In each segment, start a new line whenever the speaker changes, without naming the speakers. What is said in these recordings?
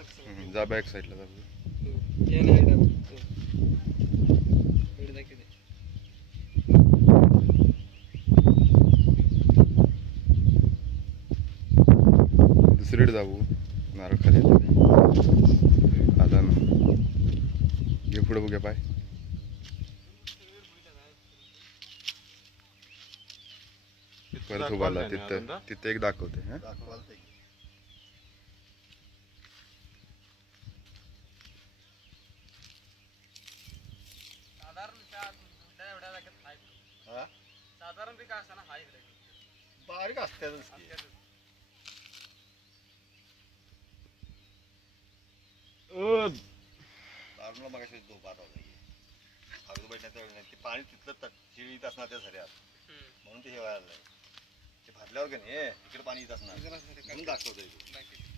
हम्म, जा बॅक साईडला जा. दुसरीकडे जाऊ नारळ खाली येते. आता ना. घे पुढे बघूया पाय परत उभारला तिथं तिथं एक दाखवते हा
साधारण काय असताना हाय इकडे.
बारीक असतातच की.
असत्यातच.
दारूला मगाशी झोप आता होता की. खाली बैठण्याचा वेळ नाही ते पाणी तिथलं तट चिळीत असणार त्या झऱ्यात. म्हणून ते हे व्हायला लागलंय. ते भरल्यावर का नाही इकडे पाणी येत असणार म्हणून दाखवतोय तो.
दाखव.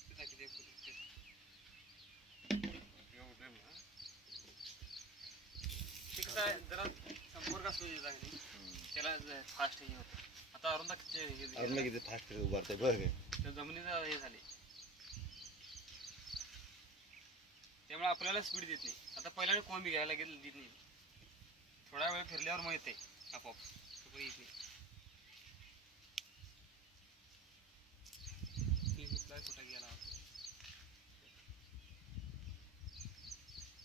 ते दाखव दे पुढे. ते. एवढं ना. जरा संपर्क असतो. त्याला फास्ट हे होतं. आता अरुंदा किती
फास्ट बघ.
त्या जमिनीचं हे झाले. त्यामुळे आपल्याला स्पीड देत नाही. आता पहिल्याने कोंबी घ्यायला गेलं देत नाही. थोडा वेळ फिरल्यावर मग येते आपोआप. तोपर्यंत येत नाही